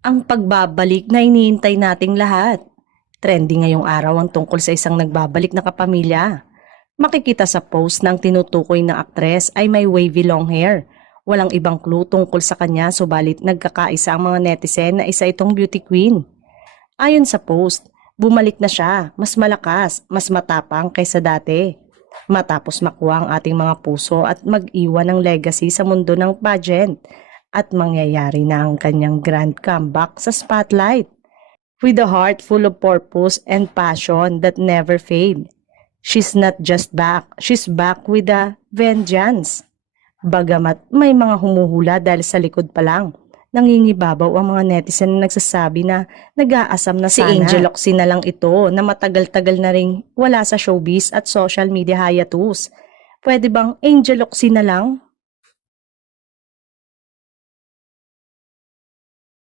Ang pagbabalik na iniintay nating lahat. Trending ngayong araw ang tungkol sa isang nagbabalik na kapamilya. Makikita sa post ng tinutukoy na aktres ay may wavy long hair. Walang ibang clue tungkol sa kanya subalit nagkakaisa ang mga netizen na isa itong beauty queen. Ayon sa post, bumalik na siya, mas malakas, mas matapang kaysa dati. Matapos makuha ang ating mga puso at mag-iwan ng legacy sa mundo ng pageant at mangyayari na ang kanyang grand comeback sa spotlight. With a heart full of purpose and passion that never fade. She's not just back, she's back with a vengeance. Bagamat may mga humuhula dahil sa likod pa lang, nangingibabaw ang mga netizen na nagsasabi na nag-aasam na Si sana. Angel Oxy na lang ito na matagal-tagal na ring wala sa showbiz at social media hiatus. Pwede bang Angel Oxy na lang?